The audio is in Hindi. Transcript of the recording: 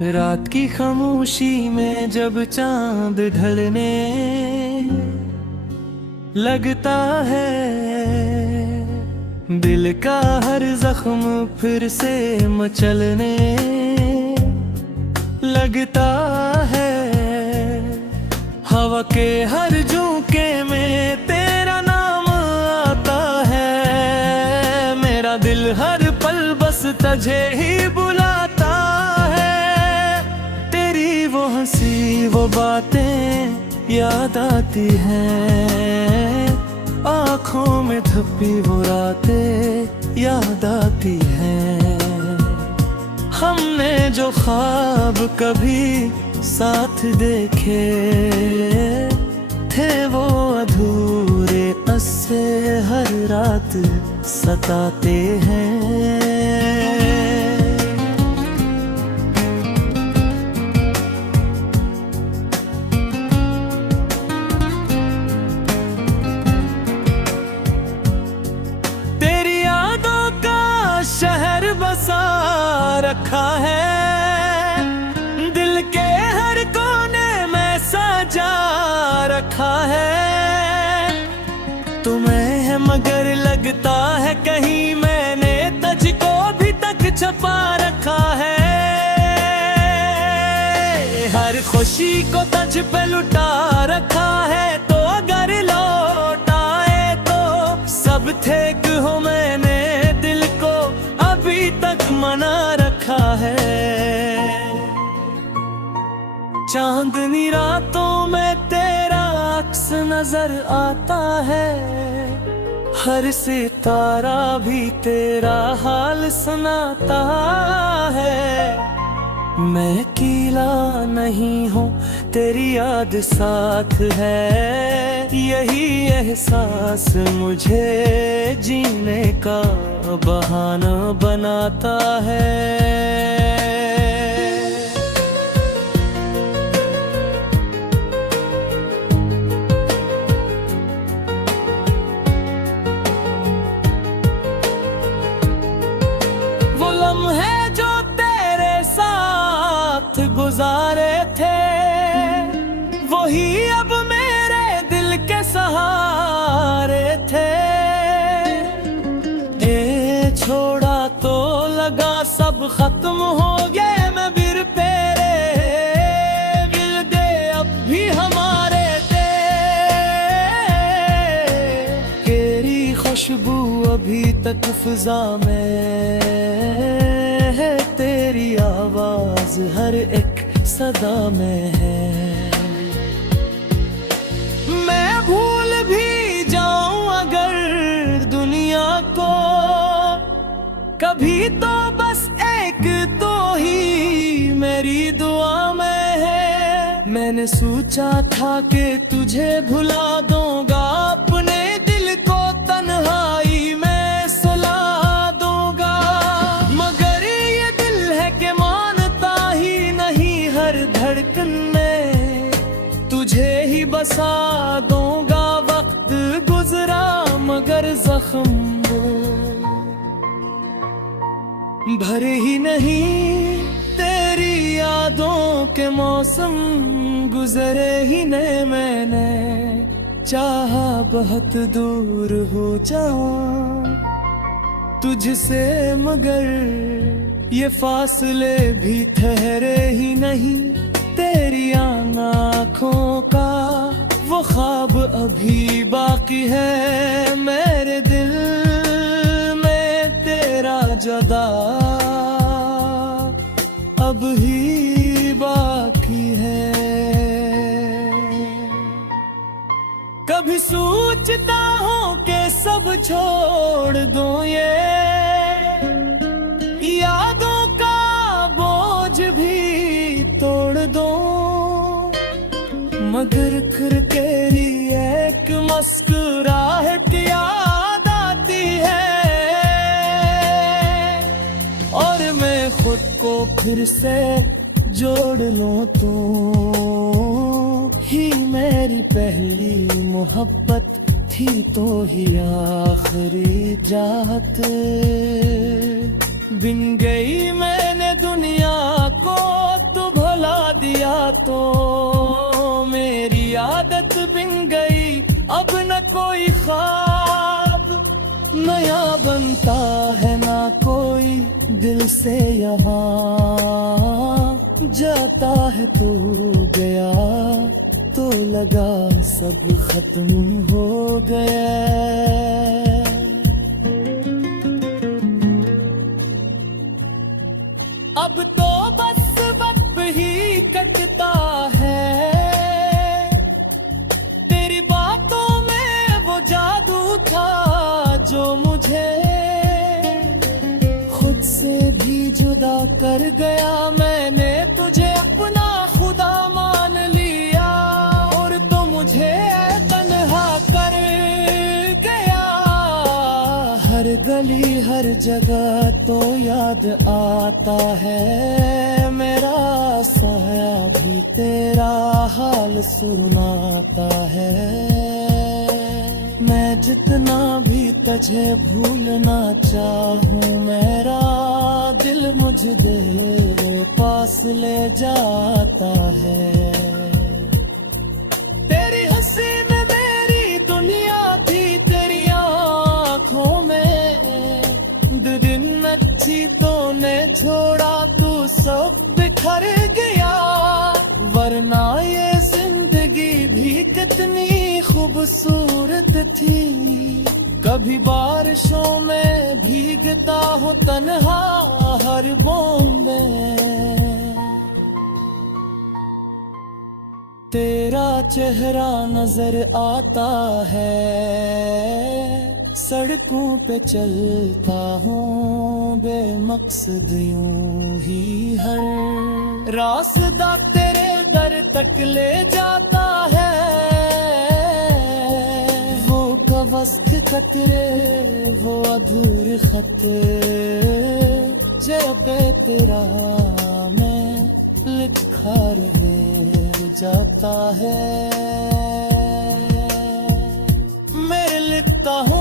रात की खामोशी में जब चांद ढलने लगता है, दिल का हर जख्म फिर से मचलने लगता है। हवा के हर झोंके में तेरा नाम आता है, मेरा दिल हर पल बस तुझे ही बुलाता है। तेरी वो हंसी वो बातें याद आती हैं, आँखों में धब्बी वो रातें याद आती हैं। हमने जो ख्वाब कभी साथ देखे थे, वो अधूरे अस्से हर रात सताते हैं। तेरी यादों का शहर बसा रखा है, दिल के हर कोने में सजा रखा है। तुम्हें है मगर लगता है कहीं मैंने तुझको भी तक छुपा रखा है। हर खुशी को तुझ पे लुटा रखा है, तो अगर लौट आए तो सब थे हो, मैंने दिल को अभी तक मना रखा है। चांदनी रातों में तेरा अक्स नजर आता है, हर सितारा भी तेरा हाल सुनाता है। मैं अकेला नहीं हूँ, तेरी याद साथ है, यही एहसास मुझे जीने का बहाना बनाता है। वो लम्हे जो तेरे साथ गुजारे थे, वही अब मेरे दिल के सहारे थे। ए छोड़ा तो लगा सब खत्म हो गए, मैं बिर पेरे दिल दे अब भी हमारे थे। तेरी खुशबू अभी तक फिजा में है, तेरी आवाज हर एक सदा में है। मैं भूल भी जाऊं अगर दुनिया को कभी, तो बस एक तो ही मेरी दुआ में है। मैंने सोचा था कि तुझे भुला दूंगा, अपने दिल को तन्हाई में सुला दूंगा, मगर ये दिल है कि मानता ही नहीं। हर धड़कन में तुझे ही बसा दूंगा, वक्त गुजरा मगर जख्म भरे ही नहीं। तेरी यादों के मौसम गुजरे ही नहीं, मैंने चाहा बहुत दूर हो जाऊं तुझसे, मगर ये फासले भी ठहरे ही नहीं। तेरी आँखों का वो ख्वाब अभी बाकी है, मेरे दिल में तेरा जुदा अब ही बाकी है। कभी सोचता हूँ कि सब छोड़ दूं, ये यादों का बोझ भी तोड़ दूं, मगर फिर तेरी एक मुस्कुराहट याद आती है, और मैं खुद को फिर से जोड़ लूं। तू ही मेरी पहली मोहब्बत थी, तो ही आखिरी जात। बिन गई मैंने दुनिया को तू भुला दिया तो मेरी आदत बिन गई। अब न कोई ख्वाब नया बनता है, ना कोई दिल से यहाँ जाता है। तू गया तो लगा सब खत्म हो गया। अब तो बस वक्त ही कटता है, तेरी बातों में वो जादू था जो मुझे खुद से भी जुदा कर गया। मैंने तुझे अपना खुदा मान लिया और तो मुझे तन्हा कर गया। हर गली हर जगह तो याद आता है मेरा साया भी तेरा हाल सुनाता है। मैं जितना भी तुझे भूलना चाहूँ, मेरा दिल मुझे तेरे पास ले जाता है। तेरी हंसी में मेरी दुनिया थी, तेरी आँखों में दिन अच्छी तो ने छोड़ा, तू सब बिखर गया। वरना ये जिंदगी भी कितनी खूबसूरत थी। कभी बारिशों में भीगता हो तन्हा हर बूंद में, तेरा चेहरा नजर आता है। सड़कों पे चलता हूँ बेमकसद यूं ही, हर रास्ता तेरे दर तक ले जाता है। वो कवस के कतरे, वो अधूरे खत जब तेरा मैं लिखा रहे जाता है। मैं लिखता हूँ